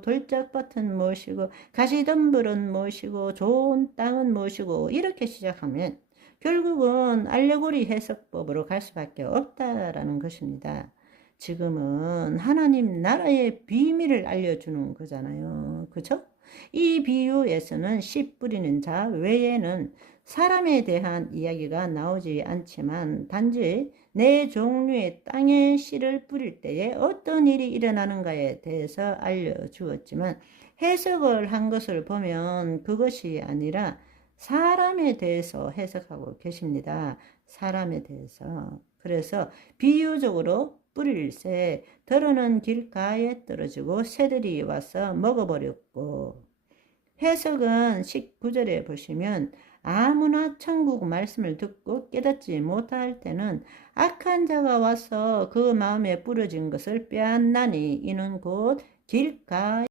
무엇이고 돌짝밭은 무엇이고 가시덤불은 무엇이고 좋은 땅은 무엇이고 이렇게 시작하면 결국은 알레고리 해석법으로 갈 수밖에 없다라는 것입니다. 지금은 하나님 나라의 비밀을 알려주는 거잖아요. 그죠? 이 비유에서는 씨 뿌리는 자 외에는 사람에 대한 이야기가 나오지 않지만 단지 네 종류의 땅에 씨를 뿌릴 때에 어떤 일이 일어나는가에 대해서 알려주었지만 해석을 한 것을 보면 그것이 아니라 사람에 대해서 해석하고 계십니다. 사람에 대해서. 그래서 비유적으로 뿌릴 새 더러는 길가에 떨어지고 새들이 와서 먹어버렸고. 해석은 19절에 보시면 아무나 천국 말씀을 듣고 깨닫지 못할 때는 악한 자가 와서 그 마음에 뿌려진 것을 빼앗나니 이는 곧 길가